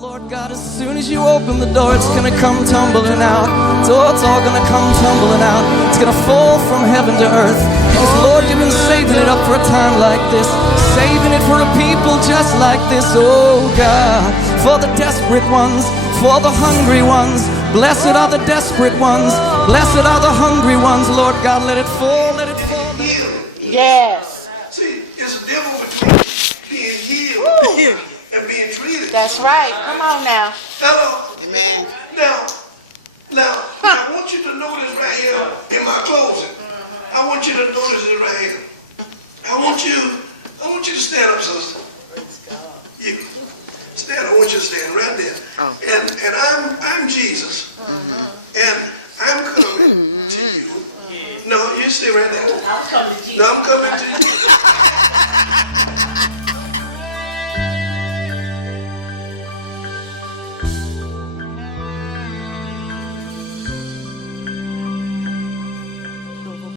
Lord God, as soon as you open the door, it's gonna come tumbling out. So it's all gonna come tumbling out. It's gonna fall from heaven to earth. Because Lord, you've been saving it up for a time like this, saving it for a people just like this. Oh God, for the desperate ones, for the hungry ones. Blessed are the desperate ones, blessed are the hungry ones. Lord God, let it fall, let it fall, let it fall. Yes. See, it's a difference between being healed and being treated. That's right. Come on now. Hello. Amen. Now, I want you to notice right here in my closing. I want you to notice it right here. I want you to stand up, sister. You stand. I want you to stand right there. Oh. And I'm Jesus. And I'm coming to you. No, you stay right there. I'm coming to you. No, I'm coming to you.